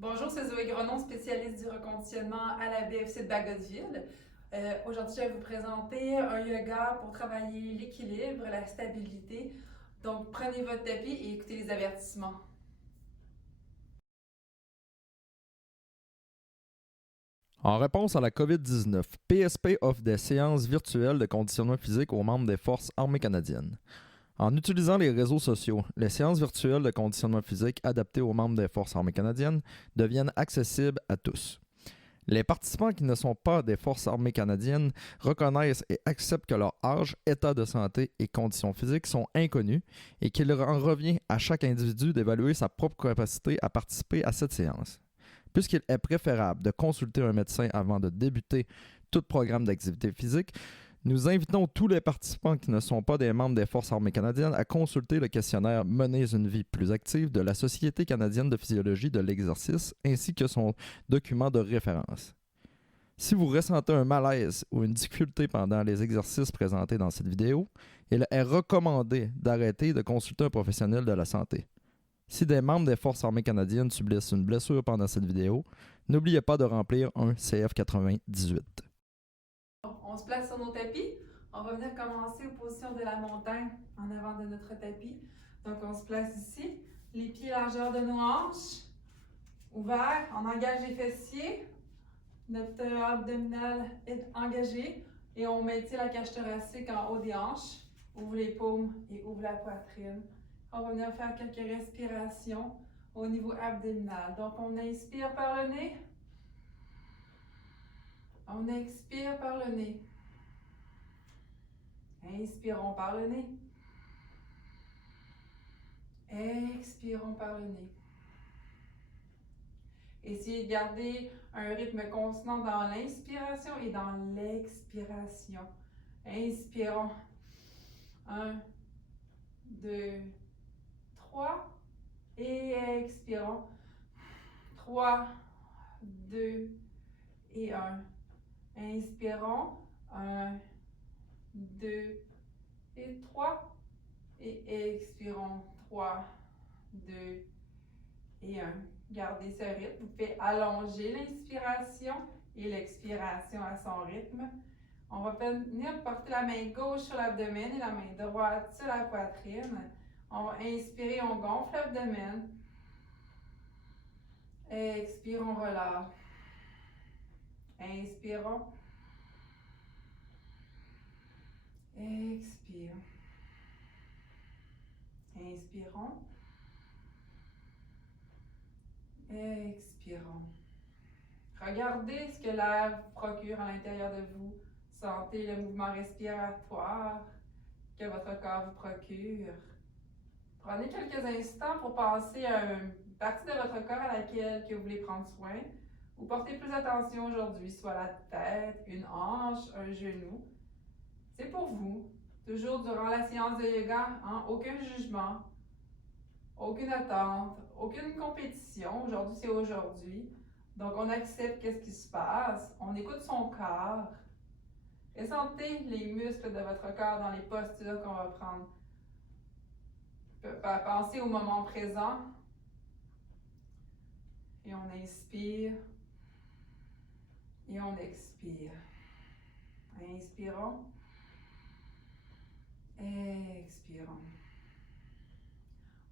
Bonjour, c'est Zoé Grenon, spécialiste du reconditionnement à la BFC de Bagotville. Aujourd'hui, je vais vous présenter un yoga pour travailler l'équilibre, la stabilité. Donc, prenez votre tapis et écoutez les avertissements. En réponse à la COVID-19, PSP offre des séances virtuelles de conditionnement physique aux membres des Forces armées canadiennes. En utilisant les réseaux sociaux, les séances virtuelles de conditionnement physique adaptées aux membres des Forces armées canadiennes deviennent accessibles à tous. Les participants qui ne sont pas des Forces armées canadiennes reconnaissent et acceptent que leur âge, état de santé et conditions physiques sont inconnus et qu'il en revient à chaque individu d'évaluer sa propre capacité à participer à cette séance. Puisqu'il est préférable de consulter un médecin avant de débuter tout programme d'activité physique, nous invitons tous les participants qui ne sont pas des membres des Forces armées canadiennes à consulter le questionnaire Menez une vie plus active de la Société canadienne de physiologie de l'exercice ainsi que son document de référence. Si vous ressentez un malaise ou une difficulté pendant les exercices présentés dans cette vidéo, il est recommandé d'arrêter de consulter un professionnel de la santé. Si des membres des Forces armées canadiennes subissent une blessure pendant cette vidéo, n'oubliez pas de remplir un CF98. On se place sur nos tapis. On va venir commencer aux positions de la montagne en avant de notre tapis. Donc, on se place ici. Les pieds largeur de nos hanches. Ouverts. On engage les fessiers. Notre abdominal est engagé. Et on maintient la cage thoracique en haut des hanches. Ouvre les paumes et ouvre la poitrine. On va venir faire quelques respirations au niveau abdominal. Donc, on inspire par le nez. On expire par le nez. Inspirons par le nez. Expirons par le nez. Essayez de garder un rythme constant dans l'inspiration et dans l'expiration. Inspirons. 1, 2, 3. Et expirons. 3, 2 et 1. Inspirons. 1, 2 et 3. Et expirons. 3, 2 et 1. Gardez ce rythme. Vous pouvez allonger l'inspiration et l'expiration à son rythme. On va venir porter la main gauche sur l'abdomen et la main droite sur la poitrine. On va inspirer, on gonfle l'abdomen. Expirons, relâche. Inspirons. Expire. Inspirons. Expirons. Regardez ce que l'air vous procure à l'intérieur de vous. Sentez le mouvement respiratoire que votre corps vous procure. Prenez quelques instants pour penser à une partie de votre corps à laquelle que vous voulez prendre soin. Ou portez plus attention aujourd'hui, soit la tête, une hanche, un genou. C'est pour vous. Toujours durant la séance de yoga, aucun jugement, aucune attente, aucune compétition. Aujourd'hui, c'est aujourd'hui. Donc, on accepte qu'est-ce qui se passe. On écoute son corps. Ressentez les muscles de votre corps dans les postures qu'on va prendre. Pensez au moment présent. Et on inspire. Et on expire. Inspirons. Expirons.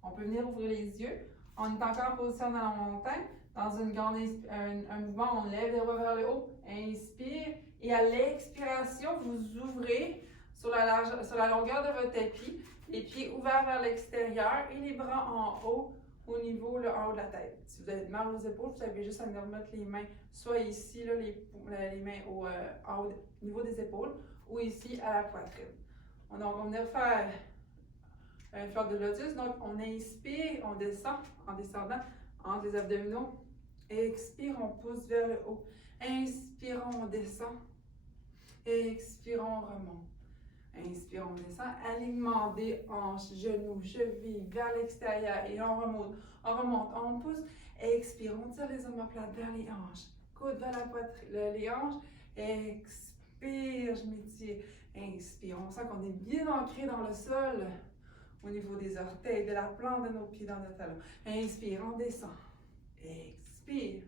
On peut venir ouvrir les yeux. On est encore en position dans la montagne. Dans un mouvement, on lève les bras vers le haut. Inspire. Et à l'expiration, vous ouvrez sur la longueur de votre tapis. Les pieds ouverts vers l'extérieur et les bras en haut au niveau en haut de la tête. Si vous avez mal aux épaules, vous avez juste à venir mettre les mains soit ici, là, les mains en haut, au niveau des épaules, ou ici à la poitrine. Donc, on va venir faire une fleur de lotus. Donc, on inspire, on descend en descendant entre les abdominaux. Expire, on pousse vers le haut. Inspirons, on descend. Expirons, on remonte. Inspirons, on descend. Alignement des hanches, genoux, chevilles vers l'extérieur et on remonte. On remonte, on pousse. Expire, on tire les omoplates vers les hanches. Coude vers la poitrine, les hanches. Expire, je m'étire. Inspire, on sent qu'on est bien ancré dans le sol. Au niveau des orteils, de la plante de nos pieds dans notre talon. Inspire, on descend. Expire. Inspire.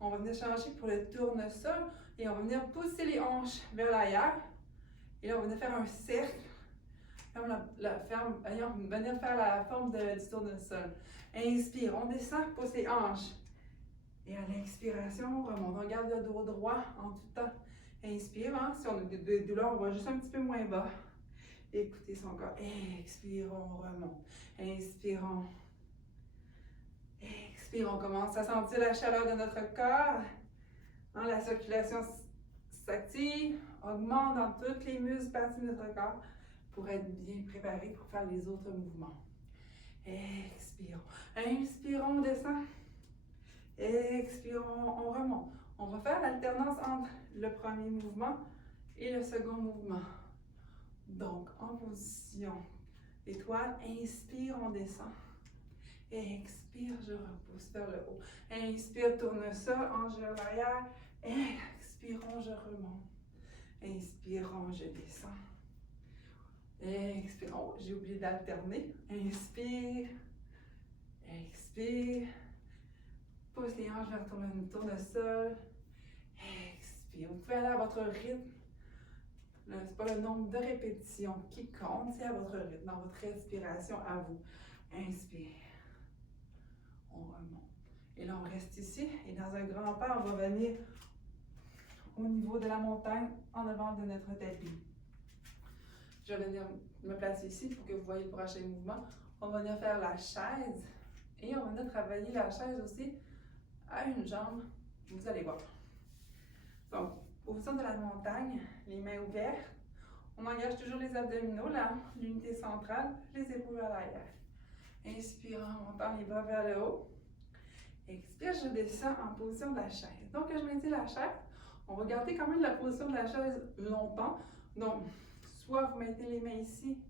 On va venir changer pour le tournesol et on va venir pousser les hanches vers l'arrière. Et là, on va venir faire un cercle. On va venir faire la forme du tournesol. Inspire, on descend, pousse les hanches. Et à l'expiration, on remonte. On garde le dos droit en tout temps. Inspire, hein? Si on a des douleurs, on va juste un petit peu moins bas. Écoutez son corps. Expirons, on remonte. Inspirons. Expire, on commence à sentir la chaleur de notre corps. Hein, la circulation s'active, augmente dans toutes les muscles parties de notre corps pour être bien préparé pour faire les autres mouvements. Expirons. Inspirons, on descend. Expirons, on remonte. On va faire l'alternance entre le premier mouvement et le second mouvement. Donc, en position étoile, inspire, on descend. Expire, je repousse vers le haut. Inspire, tournesol, hanche vers l'arrière. Expirons, je remonte. Inspirons, je descends. Expirons, j'ai oublié d'alterner. Inspire. Expire. Pousse les hanches vers le tournesol. Expire. Vous pouvez aller à votre rythme. Ce n'est pas le nombre de répétitions qui compte, c'est à votre rythme, dans votre respiration à vous. Inspire. On remonte. Et là, on reste ici. Et dans un grand pas, on va venir au niveau de la montagne, en avant de notre tapis. Je vais venir me placer ici pour que vous voyez le prochain mouvement. On va venir faire la chaise. Et on va venir travailler la chaise aussi à une jambe. Vous allez voir. Donc, position de la montagne, les mains ouvertes. On engage toujours les abdominaux, là, l'unité centrale, les épaules à l'arrière. Inspire en montant les bras vers le haut. Expire, je descends en position de la chaise. Donc, quand je maintiens la chaise, on va garder quand même la position de la chaise longtemps. Donc, soit vous mettez les mains ici,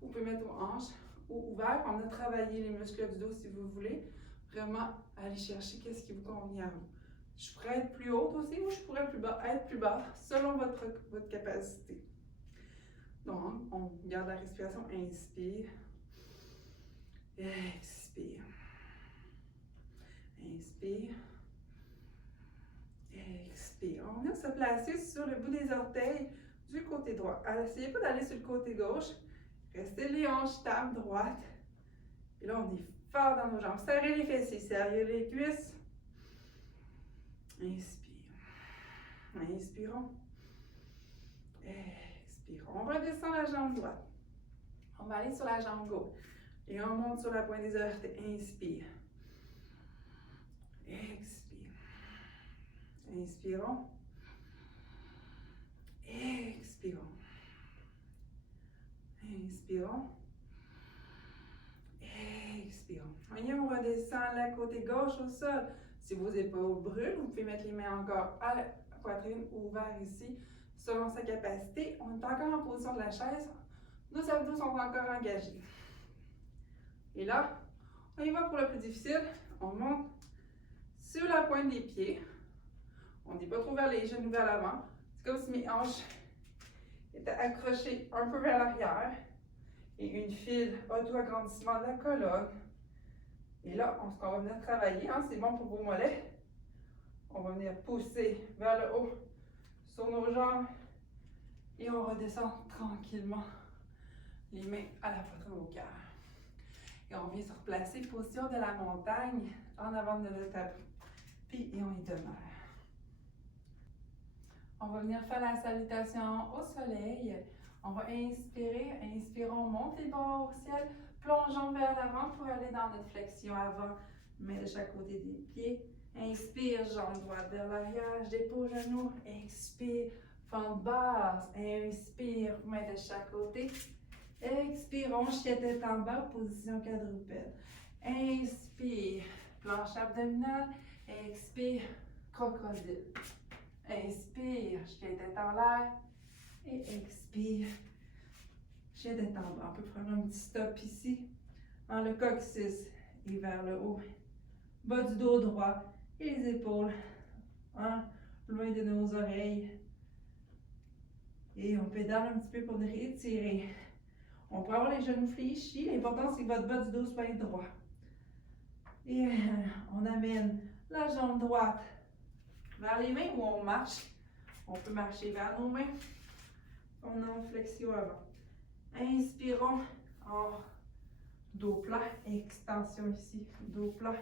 ou vous pouvez mettre aux hanches, ou ouvert. On a travaillé les muscles du dos si vous voulez. Vraiment, aller chercher qu'est-ce qui vous convient à vous. Je pourrais être plus haute aussi, ou je pourrais être plus bas, selon votre capacité. Donc, on garde la respiration. Inspire. Expire. Inspire. Expire. On vient se placer sur le bout des orteils du côté droit. Alors, essayez pas d'aller sur le côté gauche. Restez les hanches stables, droites. Et là, on est fort dans nos jambes. Serrez les fessiers, serrez les cuisses. Inspire. Inspirons. Expirons. On redescend la jambe droite. On va aller sur la jambe gauche. Et on monte sur la pointe des orteils. Inspire. Expire. Inspirons. Expirons. Inspirons. Expirons. Voyez, on redescend la côté gauche au sol. Si vos épaules brûlent, vous pouvez mettre les mains encore à la poitrine ouverte ici, selon sa capacité. On est encore en position de la chaise. Nos abdos sont encore engagés. Et là, on y va pour le plus difficile. On monte sur la pointe des pieds. On n'est pas trop vers les genoux vers l'avant. C'est comme si mes hanches étaient accrochées un peu vers l'arrière. Et une file auto-agrandissement de la colonne. Et là, ce qu'on va venir travailler, hein, c'est bon pour vos mollets. On va venir pousser vers le haut sur nos jambes. Et on redescend tranquillement les mains à la poitrine au cœur. Et on vient se replacer, position de la montagne, en avant de notre tapis, et on y demeure. On va venir faire la salutation au soleil. On va inspirer, inspirons, monte les bras au ciel, plongeons vers l'avant pour aller dans notre flexion avant, mains de chaque côté des pieds. Inspire, jambe droite vers l'arrière, je dépose genoux, expire, fente basse, inspire, mains de chaque côté. Expirons, chien tête en bas, position quadrupède. Inspire, planche abdominale, expire, crocodile. Inspire, chien tête en l'air. Et expire, chien tête en bas. On peut prendre un petit stop ici, dans le coccyx et vers le haut. Bas du dos droit et les épaules loin de nos oreilles. Et on pédale un petit peu pour étirer. On peut avoir les genoux fléchis. L'important, c'est que votre bas du dos soit droit. Et on amène La jambe droite vers les mains ou on marche. On peut marcher vers nos mains. On est en flexion avant. Inspirons en dos plat. Extension ici. Dos plat.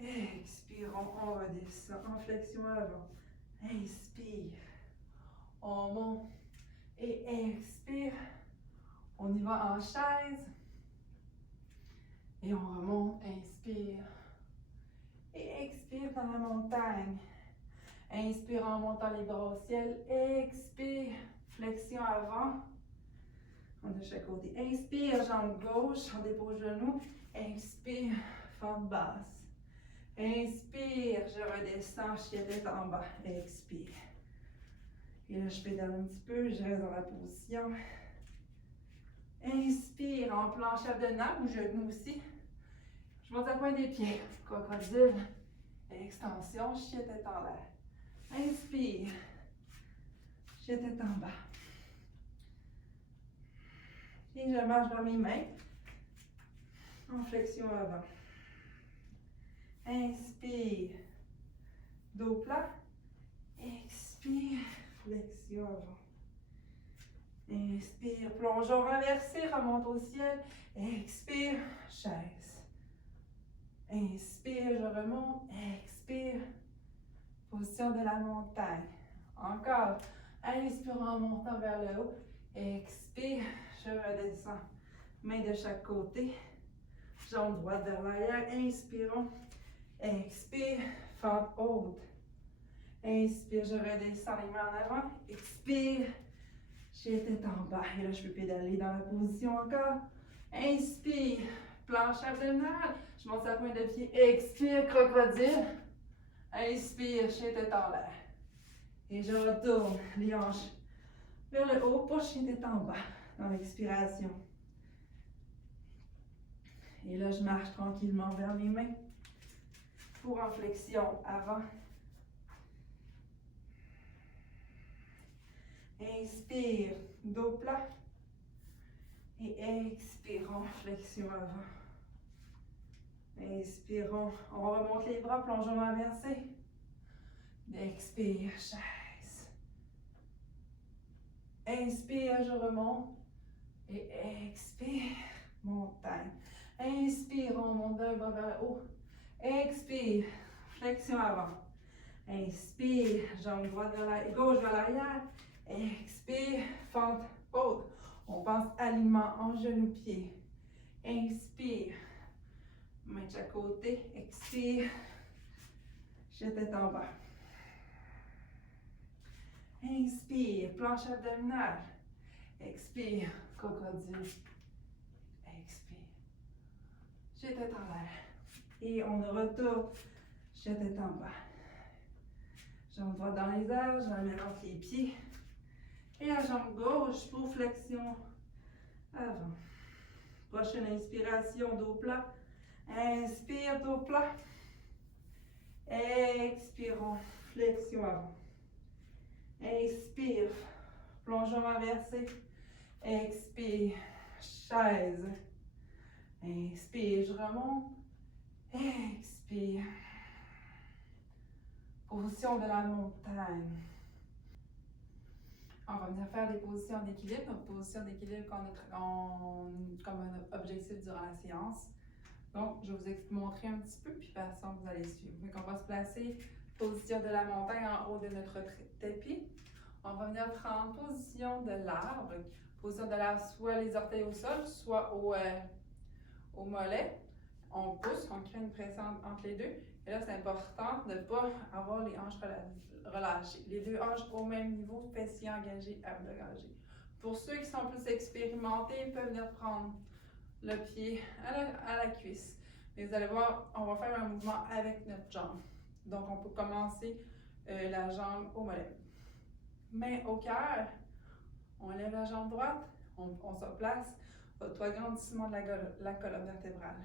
Expirons. On redescend en flexion avant. Inspire. On monte. Et expire. On y va en chaise. Et on remonte. Inspire. Et expire dans la montagne. Inspire en montant les bras au ciel. Expire. Flexion avant. De chaque côté. Inspire, jambe gauche. On dépose genou. Expire. Fente basse. Inspire. Je redescends. Chien tête en bas. Expire. Et là, je pédale un petit peu. Je reste dans la position. Inspire en planche abdominale ou genou aussi. Je monte à pointe des pieds. Crocodile. Extension. Chien tête en l'air. Inspire. Chien tête en bas. Et je marche vers mes mains. En flexion avant. Inspire. Dos plat. Expire. Flexion avant. Inspire. Plongeon renversé. Remonte au ciel. Expire. Chaise. Inspire. Je remonte. Expire. Position de la montagne. Encore. Inspire en montant vers le haut. Expire. Je redescends. Main de chaque côté. Jambe droite vers l'arrière. Inspirons. Expire. Fente haute. Inspire. Je redescends les mains en avant. Expire. Chien tête en bas. Et là, je peux pédaler dans la position encore. Inspire. Planche abdominale. Je monte sa pointe de pied. Expire. Crocodile. Inspire. Chien tête en l'air. Et je retourne les hanches vers le haut. Pour chien tête en bas. Dans l'expiration. Et là, je marche tranquillement vers mes mains. Pour en flexion avant. Inspire, dos plat. Et expirons, flexion avant. Inspirons, on remonte les bras, plongeons inversé. Expire, chaise. Inspire, je remonte. Et expire, montagne. Inspire, on monte d'un bras vers le haut. Expire, flexion avant. Inspire, jambe droite vers la gauche vers l'arrière. Expire, fente haute. On pense alignement en genou-pied. Inspire, main de chaque côté. Expire, chien tête en bas. Inspire, planche abdominale. Expire, crocodile. Expire, chien tête en l'air. Et on retourne, chien tête en bas. Jambe droite dans les airs, je la mets entre les pieds. Et la jambe gauche pour flexion avant. Prochaine inspiration, dos plat. Inspire, dos plat. Expirons, flexion avant. Inspire, plongeon inversé. Expire, chaise. Inspire, je remonte. Expire. Position de la montagne. On va venir faire des positions d'équilibre. Notre position d'équilibre comme un objectif durant la séance. Donc, je vais vous montrer un petit peu, puis par façon, vous allez suivre. Donc, on va se placer position de la montagne en haut de notre tapis. On va venir prendre position de l'arbre. Position de l'arbre, soit les orteils au sol, soit au mollet. On pousse, on crée une pression entre les deux. Et là, c'est important de ne pas avoir les hanches relâchées. Les deux hanches au même niveau, fessiers engagés, abdos engagés. Pour ceux qui sont plus expérimentés, ils peuvent venir prendre le pied à la cuisse. Mais vous allez voir, on va faire un mouvement avec notre jambe. Donc, on peut commencer la jambe au mollet. Main au cœur, on lève la jambe droite, on se place, auto-agrandissement de la colonne vertébrale.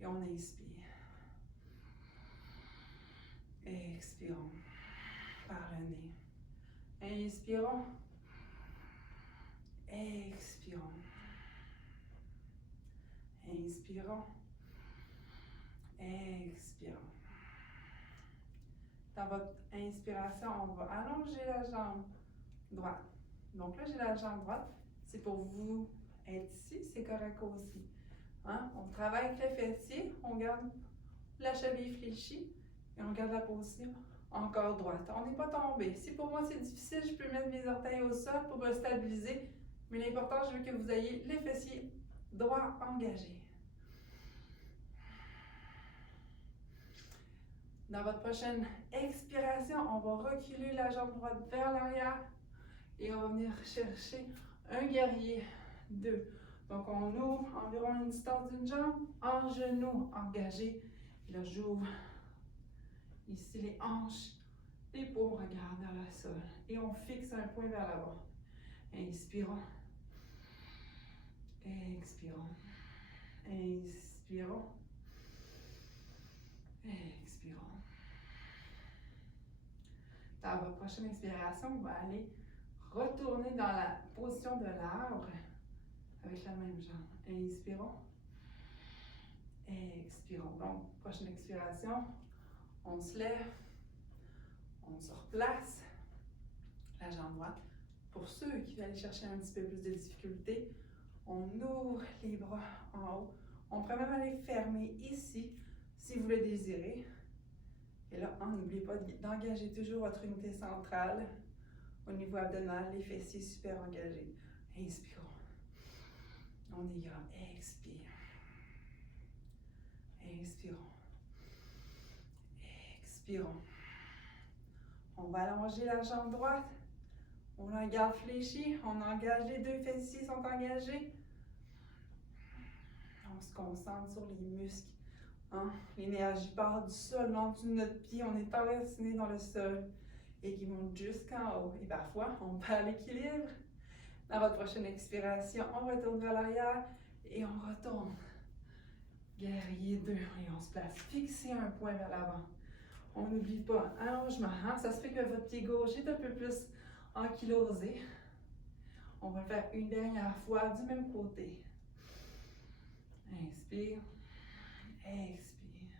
Et on inspire. Expirons par le nez. Inspirons. Expirons. Inspirons. Expirons. Dans votre inspiration, on va allonger la jambe droite. Donc là, j'ai la jambe droite. C'est pour vous être ici, c'est correct aussi. Hein? On travaille avec les fessiers, on garde la cheville fléchie et on garde la position encore droite. On n'est pas tombé. Si pour moi c'est difficile, je peux mettre mes orteils au sol pour me stabiliser. Mais l'important, je veux que vous ayez les fessiers droits engagés. Dans votre prochaine expiration, on va reculer la jambe droite vers l'arrière et on va venir chercher un guerrier 2. Donc on ouvre environ une distance d'une jambe, en genou engagé. Et là, j'ouvre ici les hanches, les paumes regardent vers le sol. Et on fixe un point vers l'avant. Inspirons. Expirons. Inspirons. Expirons. Dans votre prochaine expiration, on va aller retourner dans la position de l'arbre avec la même jambe. Inspirons. Expirons. Donc, prochaine expiration, on se lève, on se replace, la jambe droite. Pour ceux qui veulent aller chercher un petit peu plus de difficulté, on ouvre les bras en haut. On pourrait même aller fermer ici, si vous le désirez. Et là, n'oubliez pas d'engager toujours votre unité centrale au niveau abdominal, les fessiers super engagés. Inspirons. On est grand. Expire. Inspirons. Expirons. On va allonger la jambe droite. On la garde fléchie. On engage les deux fessiers sont engagés. On se concentre sur les muscles. Hein? L'énergie part du sol, en dessous de notre pied. On est enraciné dans le sol et qui monte jusqu'en haut. Et parfois, on perd l'équilibre. Dans votre prochaine expiration, on retourne vers l'arrière et on retourne. Guerrier 2. Et on se place. Fixez un point vers l'avant. On n'oublie pas, allongement. Hein? Ça se fait que votre pied gauche est un peu plus ankylosé. On va le faire une dernière fois du même côté. Inspire. Expire.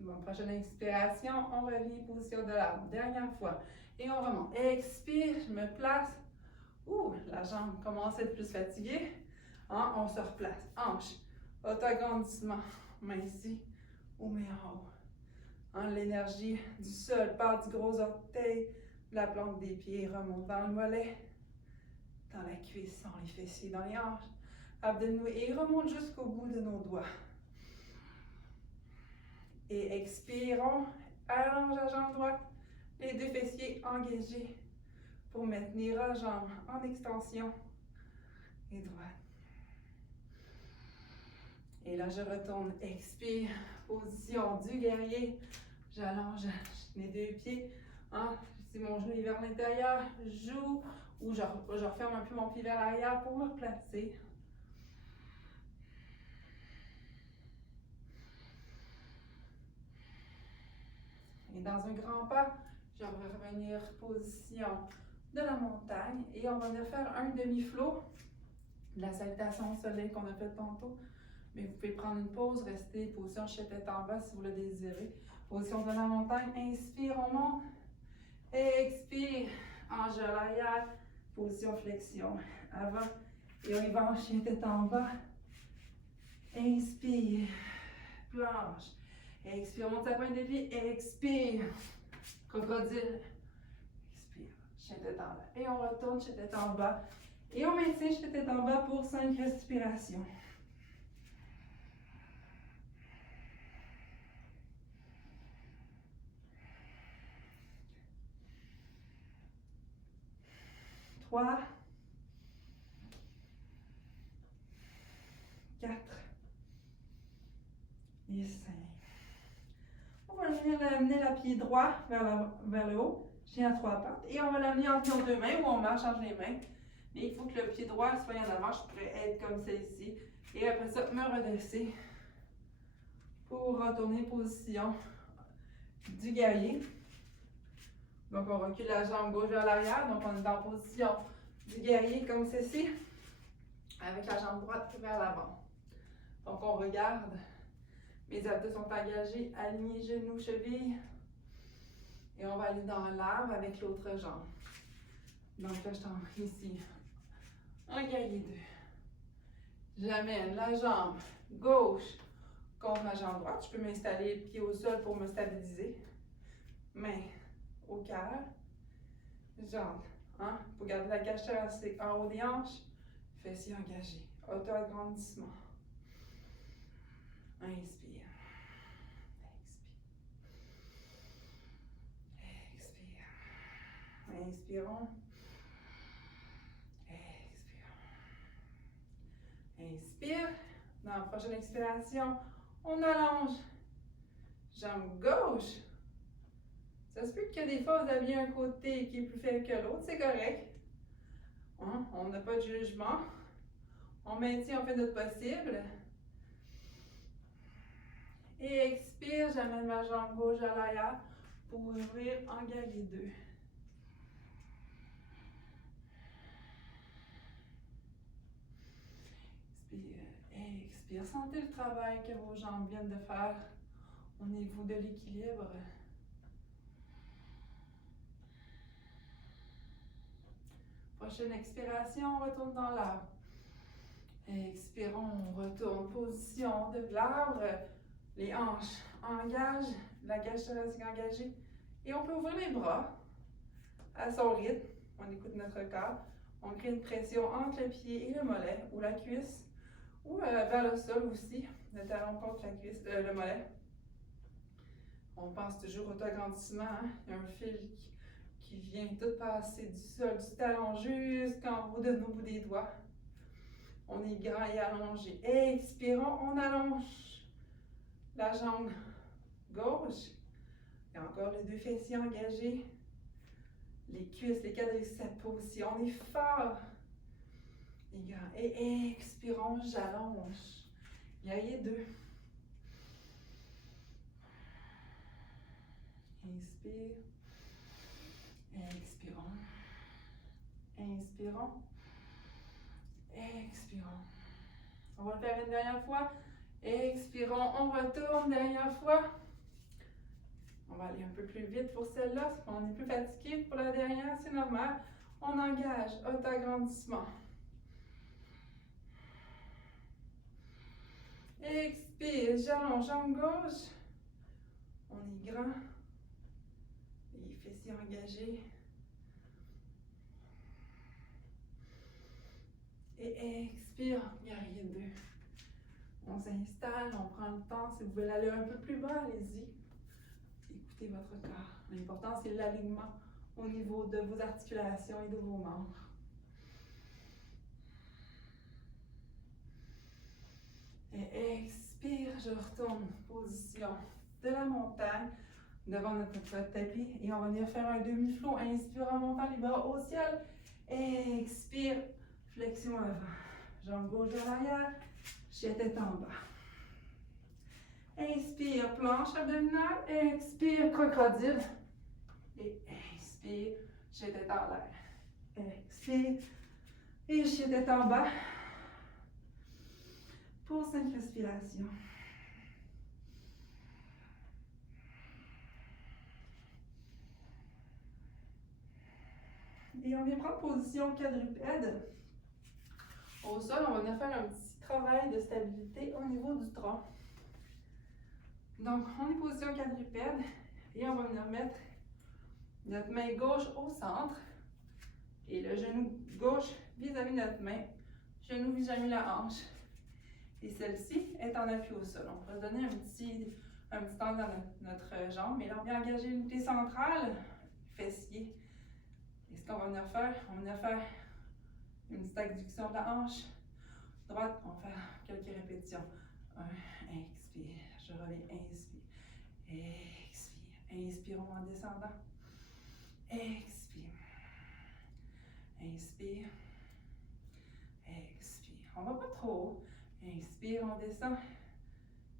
Bon, prochaine expiration, on revient position de l'arbre. Dernière fois. Et on remonte. Expire, je me place. Ouh, la jambe commence à être plus fatiguée. Hein, on se replace. Hanche. Autograndissement. Main ici ou main en haut. Hein, l'énergie du sol part du gros orteil, de la plante des pieds, remonte dans le mollet, dans la cuisse, dans les fessiers, dans les hanches. Abdominaux et remonte jusqu'au bout de nos doigts. Et expirons, allonge la jambe droite, les deux fessiers engagés pour maintenir la jambe en extension et droite. Et là, je retourne, expire, position du guerrier. J'allonge les deux pieds. Hein? Si mon genou est vers l'intérieur, j'ouvre ou je referme un peu mon pied vers l'arrière pour me replacer. Et dans un grand pas, je vais revenir position de la montagne et on va venir faire un demi-flot de la salutation au soleil qu'on a fait tantôt. Mais vous pouvez prendre une pause, rester position tête en bas si vous le désirez. Position de la montagne, inspire, on monte. Expire, ange à l'arrière, position flexion avant. Et on y va en chien tête en bas. Inspire, planche. Expire, monte sa pointe de pied. Expire, crocodile. Expire, chien tête en bas. Et on retourne chien tête en bas. Et on maintient chien tête en bas pour 5 respirations. Trois, 4 et 5. On va venir amener la pied droit vers le haut, chien à 3 pattes, et on va l'amener entre nos deux mains ou on marche entre les mains. Mais il faut que le pied droit soit en avant, je pourrais être comme celle-ci. Et après ça, me redresser pour retourner position du guerrier. Donc, on recule la jambe gauche vers l'arrière. Donc, on est en position du guerrier comme ceci, avec la jambe droite vers l'avant. Donc, on regarde Mes abdos sont engagés, alignés, genoux, chevilles. Et on va aller dans l'arbre avec l'autre jambe. Donc là, je tombe ici. Un guerrier 2. J'amène la jambe gauche contre ma jambe droite. Je peux m'installer le pied au sol pour me stabiliser. Main au cœur. Jambe. Hein? Pour garder la cage thoracique en haut des hanches. Fessiers engagés. Auto-agrandissement. Inspire. Expire. Expire. Inspirons. Expire. Inspire. Dans la prochaine expiration, on allonge. Jambe gauche. Ça se peut que des fois, vous aviez un côté qui est plus faible que l'autre. C'est correct. Hein? On n'a pas de jugement. On maintient, on fait notre possible. Et expire, j'amène ma jambe gauche à l'arrière pour ouvrir en guerrier 2. Expire, expire. Sentez le travail que vos jambes viennent de faire au niveau de l'équilibre. Prochaine expiration, on retourne dans l'arbre. Expirons, on retourne. Position de l'arbre. Les hanches engagent, la cage thoracique engagée. Et on peut ouvrir les bras à son rythme. On écoute notre corps. On crée une pression entre le pied et le mollet ou la cuisse. Ou vers le sol aussi, le talon contre la cuisse, le mollet. On pense toujours au auto-agrandissement. Hein? Il y a un fil qui vient tout passer du sol, du talon jusqu'en haut de nos bouts des doigts. On est grand et allongé. Expirons, on allonge la jambe gauche. Et encore les deux fessiers engagés. Les cuisses, les quadriceps aussi. On est fort. Et grand. Et expirons, j'allonge. Guerrier 2. Inspire. Expirons. Inspirons. Expirons. On va le faire une dernière fois. Expirons, on retourne, dernière fois. On va aller un peu plus vite pour celle-là. On est plus fatigué pour la dernière, c'est normal. On engage, auto-agrandissement. Expire, j'allonge, jambe gauche. On est grand. Les fessiers engagés. Et expire, guerrier 2. On s'installe, on prend le temps. Si vous voulez aller un peu plus bas, allez-y. Écoutez votre corps. L'important, c'est l'alignement au niveau de vos articulations et de vos membres. Et expire, je retourne. Position de la montagne devant notre tapis. Et on va venir faire un demi-flot. Inspire en montant les bras au ciel. Expire, flexion avant. Jambe gauche à l'arrière. Tête en bas. Inspire, planche abdominale. Expire, crocodile. Et inspire, tête en l'air. Expire. Et tête en bas. Pour 5 respirations. Et on vient prendre position quadrupède. Au sol, on va venir faire un petit travail de stabilité au niveau du tronc. Donc, on est position quadrupède et on va venir mettre notre main gauche au centre et le genou gauche vis-à-vis notre main, genou vis-à-vis la hanche. Et celle-ci est en appui au sol. On va donner un petit temps dans notre jambe, mais là, on vient engager l'unité centrale, fessier. Et ce qu'on va venir faire, on va venir faire une petite adduction de la hanche droite. On va faire quelques répétitions. 1, expire, je reviens, inspire, expire. Inspirons en descendant. Expire. Inspire. Expire. On va pas trop haut. Inspire, on descend.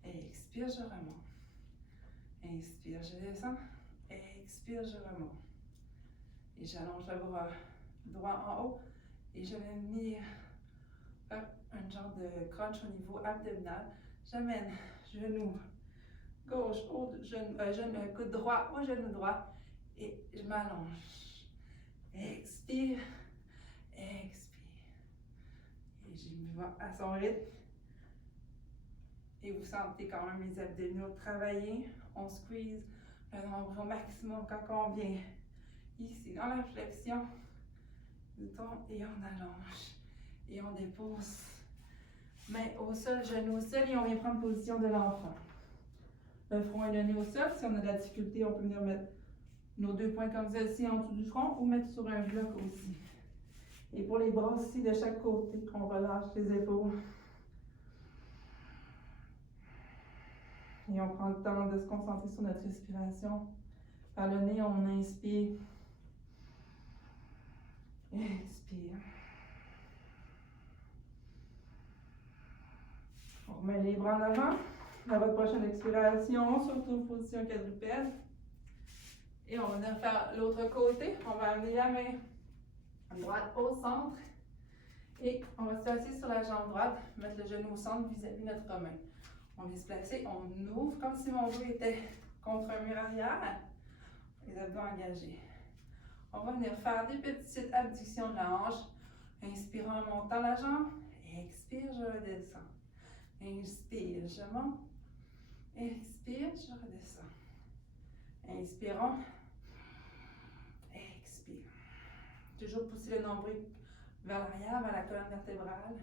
Expire, je remonte. Inspire, je descends. Expire, je remonte. Et j'allonge le bras droit en haut. Et je vais venir faire un genre de crunch au niveau abdominal. J'amène genou gauche au coude droit au genou droit. Et je m'allonge. Expire. Expire. Et j'y vais à son rythme. Et vous sentez quand même les abdominaux travailler. On squeeze le nombril au maximum quand on vient ici dans la flexion du tronc et on allonge. Et on dépose main au sol, genou au sol et on vient prendre position de l'enfant. Le front est le nez au sol. Si on a de la difficulté, on peut venir mettre nos 2 poings comme ceci en dessous du front ou mettre sur un bloc aussi. Et pour les bras aussi de chaque côté, on relâche les épaules. Et on prend le temps de se concentrer sur notre respiration. Par le nez, on inspire. Expire. On remet les bras en avant. À votre prochaine expiration, on se retrouve position quadrupède. Et on va venir faire l'autre côté. On va amener la main droite au centre. Et on va se placer sur la jambe droite, mettre le genou au centre vis-à-vis notre main. On vient se placer, on ouvre comme si mon dos était contre un mur arrière. Les abdos engagés. On va venir faire des petites abductions de la hanche. Inspire en montant la jambe. Expire, je redescends. Inspire, je monte. Expire, je redescends. Inspirons. Expire. Toujours pousser le nombril vers l'arrière, vers la colonne vertébrale.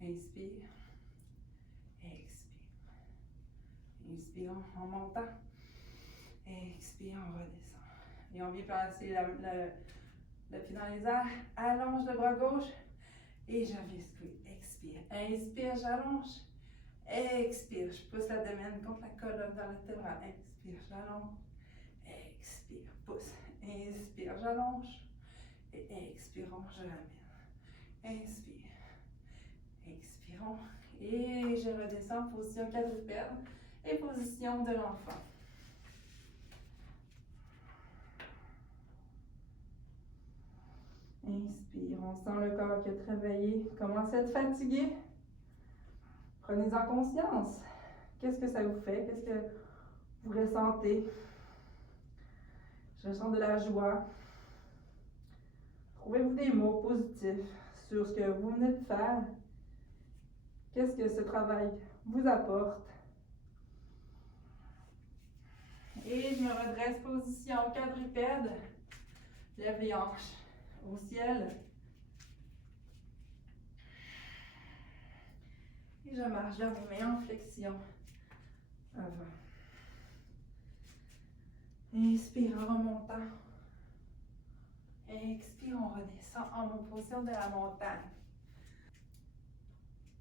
Inspire. Expire. Inspirons en montant. Expire, on redescend. Et on vient placer le pied dans les airs. Allonge le bras gauche. Et je viens squeeze. Expire. Inspire, j'allonge. Expire. Je pousse l'abdomen contre la colonne vertébrale. Expire, j'allonge. Expire, pousse. Inspire, j'allonge. Et expirons, je ramène. Inspire. Expirons. Et je redescends, position quadrupède et position de l'enfant. Inspire, on sent le corps qui a travaillé. Commencez à être fatigué. Prenez-en conscience. Qu'est-ce que ça vous fait? Qu'est-ce que vous ressentez? Je ressens de la joie. Trouvez-vous des mots positifs sur ce que vous venez de faire. Qu'est-ce que ce travail vous apporte? Et je me redresse, position quadrupède. Lève les hanches au ciel. Et je marche vers mes mains en flexion. Avant. Inspire en remontant. Expire, on redescend en position de la montagne.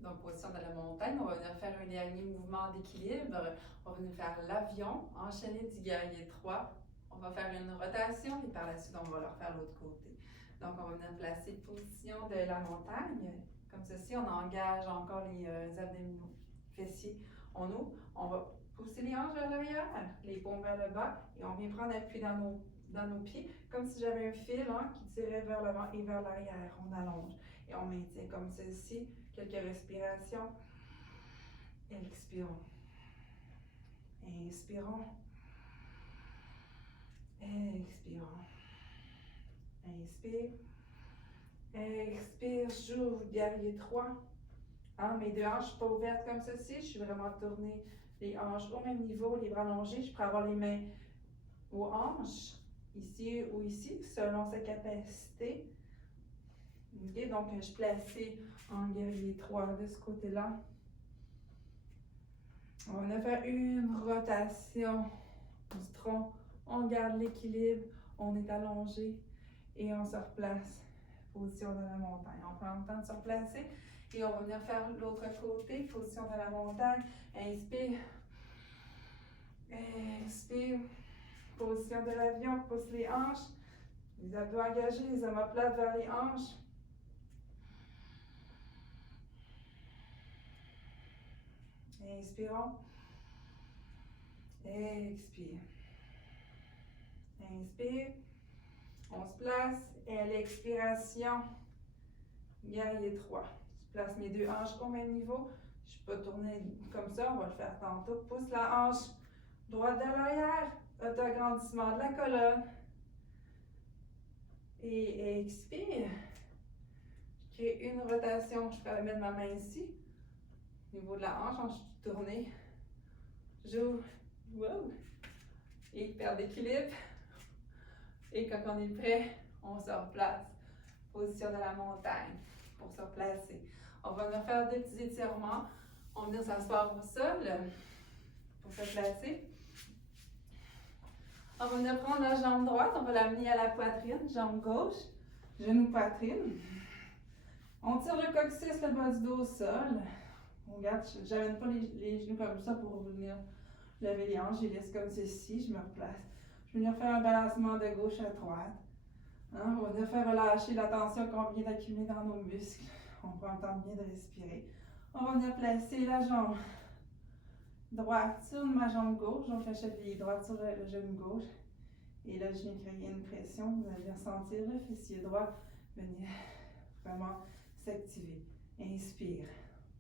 Donc, position de la montagne, on va venir faire un dernier mouvement d'équilibre. On va venir faire l'avion, enchaîner du guerrier 3. On va faire une rotation et par la suite, on va le refaire l'autre côté. Donc, on va venir placer position de la montagne. Comme ceci, on engage encore les abdominaux fessiers. On ouvre, on va pousser les hanches vers l'arrière, les paumes vers le bas et on vient prendre appui dans nos pieds, comme si j'avais un fil qui tirait vers l'avant et vers l'arrière. On allonge et on maintient comme ceci. Quelques respirations. Expirons. Inspirons. Expirons. Inspire. Expire. J'ouvre guerrier 3. Mes deux hanches pas ouvertes comme ceci. Je suis vraiment tournée les hanches au même niveau, les bras allongés. Je peux avoir les mains aux hanches, ici ou ici, selon sa capacité. Okay, donc, je suis placée en guerrier 3 de ce côté-là. On va faire une rotation du tronc. On garde l'équilibre, on est allongé et on se replace. Position de la montagne. On prend le temps de se replacer et on va venir faire l'autre côté. Position de la montagne. Inspire. Expire. Position de l'avion. Pousse les hanches. Les abdos engagés, les omoplates vers les hanches. Inspirons. Expire. Inspire. On se place et à l'expiration, guerrier 3. Je place mes deux hanches au même niveau. Je peux tourner comme ça, on va le faire tantôt. Pousse la hanche droite de l'arrière, autoagrandissement de la colonne. Et expire. Je crée une rotation. Je peux mettre ma main ici, au niveau de la hanche, ensuite tourner. J'ouvre. Wow. Et perd d'équilibre. Et quand on est prêt, on se replace. Position de la montagne pour se replacer. On va venir faire des petits étirements. On va venir s'asseoir au sol pour se placer. On va venir prendre la jambe droite, on va l'amener à la poitrine, jambe gauche, genou poitrine. On tire le coccyx, le bas du dos au sol. On garde, je n'amène pas les genoux comme ça pour venir lever les hanches, je les laisse comme ceci, je me replace. Je vais venir faire un balancement de gauche à droite. Hein, on va venir faire relâcher la tension qu'on vient d'accumuler dans nos muscles. On prend le temps bien de respirer. On va venir placer la jambe droite sur ma jambe gauche, donc la cheville droite sur le genou gauche. Et là, je viens créer une pression. Vous allez ressentir le fessier droit venir vraiment s'activer. Inspire.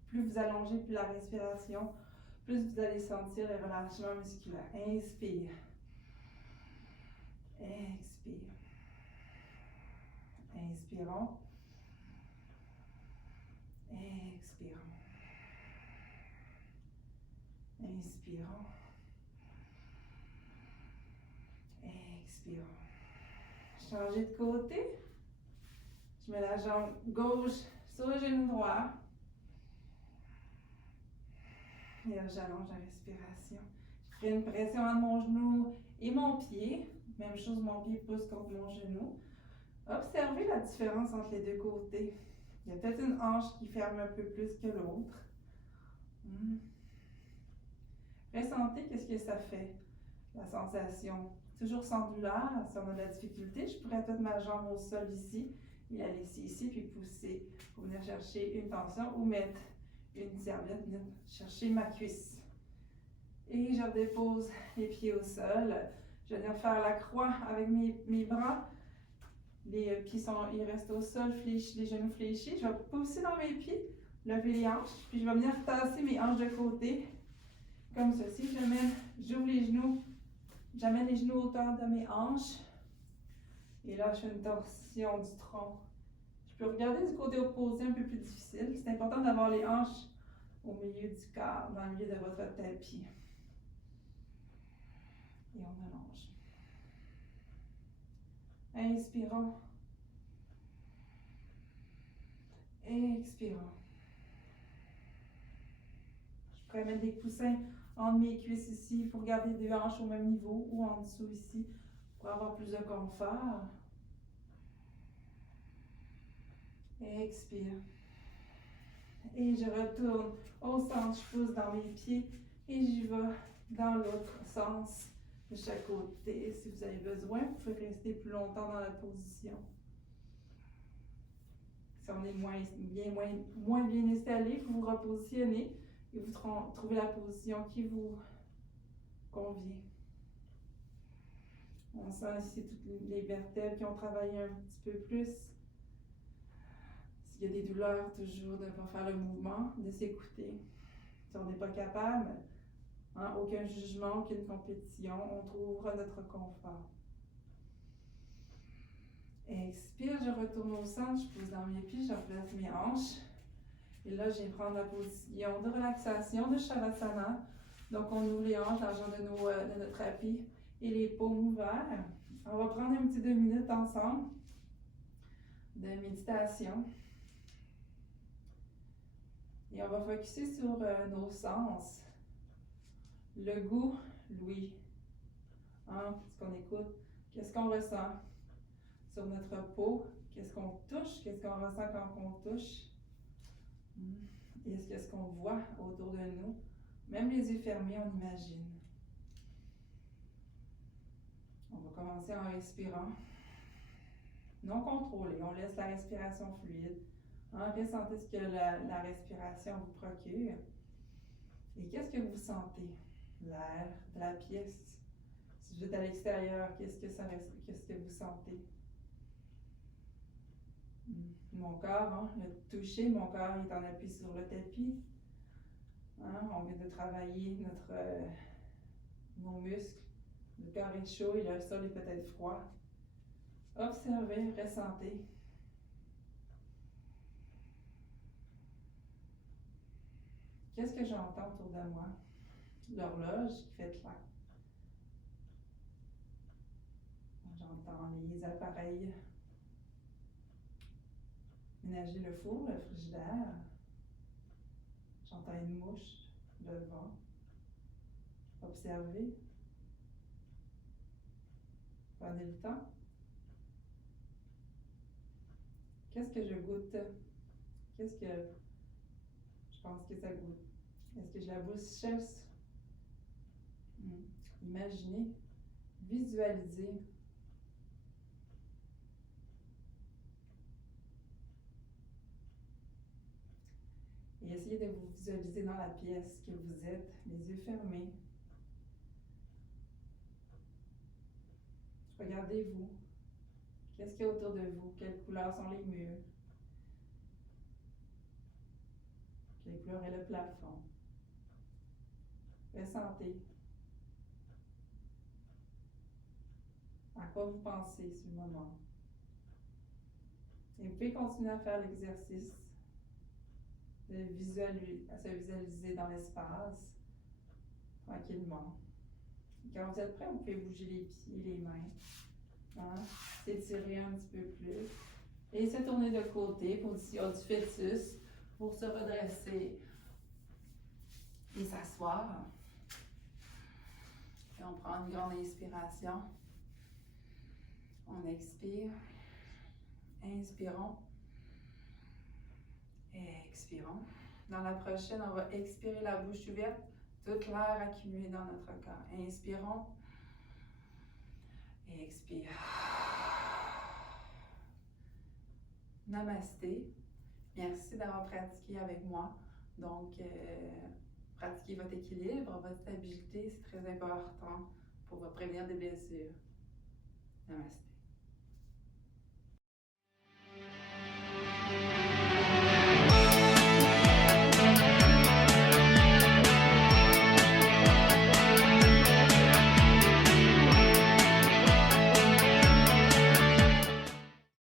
Plus vous allongez, plus la respiration, plus vous allez sentir le relâchement musculaire. Inspire. Expire. Inspirons. Expirons. Inspirons. Expirons. Changez de côté. Je mets la jambe gauche sur le genou droit. Et là, j'allonge la respiration. Je crée une pression entre mon genou et mon pied. Même chose, mon pied pousse contre mon genou. Observez la différence entre les deux côtés. Il y a peut-être une hanche qui ferme un peu plus que l'autre. Ressentez qu'est-ce que ça fait, la sensation. Toujours sans douleur, si on a de la difficulté, je pourrais mettre ma jambe au sol ici et la laisser ici, puis pousser pour venir chercher une tension ou mettre une serviette, venir chercher ma cuisse. Et je redépose les pieds au sol. Je vais venir faire la croix avec mes bras. Les pieds ils restent au sol, fléchis, les genoux fléchis. Je vais pousser dans mes pieds, lever les hanches, puis je vais venir tasser mes hanches de côté, comme ceci. J'ouvre les genoux, j'amène les genoux à hauteur de mes hanches. Et là, je fais une torsion du tronc. Je peux regarder du côté opposé, un peu plus difficile. C'est important d'avoir les hanches au milieu du corps, dans le milieu de votre tapis. Et on allonge. Inspirons. Expirons. Je pourrais mettre des coussins entre mes cuisses ici pour garder deux hanches au même niveau ou en dessous ici pour avoir plus de confort. Expire. Et je retourne au centre, je pousse dans mes pieds et j'y vais dans l'autre sens de chaque côté. Si vous avez besoin, vous pouvez rester plus longtemps dans la position. Si on est moins bien installé, vous vous repositionnez et vous trouvez la position qui vous convient. On sent ici toutes les vertèbres qui ont travaillé un petit peu plus. S'il y a des douleurs, toujours de ne pas faire le mouvement, de s'écouter. Si on n'est pas capable, aucun jugement, aucune compétition, on trouvera notre confort. Expire, je retourne au centre, je pousse dans mes pieds, je replace mes hanches. Et là, je vais prendre la position de relaxation de Shavasana. Donc, on ouvre les hanches dans le genre de notre tapis et les paumes ouverts. On va prendre un petit 2 minutes ensemble de méditation. Et on va focuser sur nos sens. Le goût, l'ouïe. Ce qu'on écoute, qu'est-ce qu'on ressent sur notre peau, qu'est-ce qu'on touche, qu'est-ce qu'on ressent quand on touche. Et qu'est-ce qu'on voit autour de nous. Même les yeux fermés, on imagine. On va commencer en respirant. Non contrôlé, on laisse la respiration fluide. Ressentez ce que la respiration vous procure. Et qu'est-ce que vous sentez? L'air de la pièce. Si vous êtes à l'extérieur, qu'est-ce que vous sentez? Mon corps, le toucher, mon corps est en appui sur le tapis. Hein? On vient de travailler nos muscles. Le corps est chaud et le sol est peut-être froid. Observez, ressentez. Qu'est-ce que j'entends autour de moi? L'horloge qui fait clac. J'entends les appareils ménager, le four, le frigidaire. J'entends une mouche, le vent. Observez. Prenez le temps. Qu'est-ce que je goûte? Qu'est-ce que je pense que ça goûte? Est-ce que j'ai la bouche sèche? Imaginez, visualisez. Et essayez de vous visualiser dans la pièce que vous êtes, les yeux fermés. Regardez-vous. Qu'est-ce qu'il y a autour de vous? Quelles couleurs sont les murs? Quelle couleur est le plafond? Ressentez. À quoi vous pensez sur le moment? Et vous pouvez continuer à faire l'exercice de à se visualiser dans l'espace, tranquillement. Et quand vous êtes prêt, vous pouvez bouger les pieds, les mains. Hein? S'étirer un petit peu plus. Et se tourner de côté, position du fœtus, pour se redresser et s'asseoir. Et on prend une grande inspiration. On expire. Inspirons. Expirons. Dans la prochaine, on va expirer la bouche ouverte, toute l'air accumulé dans notre corps. Inspirons. Expire. Namasté. Merci d'avoir pratiqué avec moi. Donc, pratiquez votre équilibre, votre stabilité, c'est très important pour prévenir des blessures. Namasté.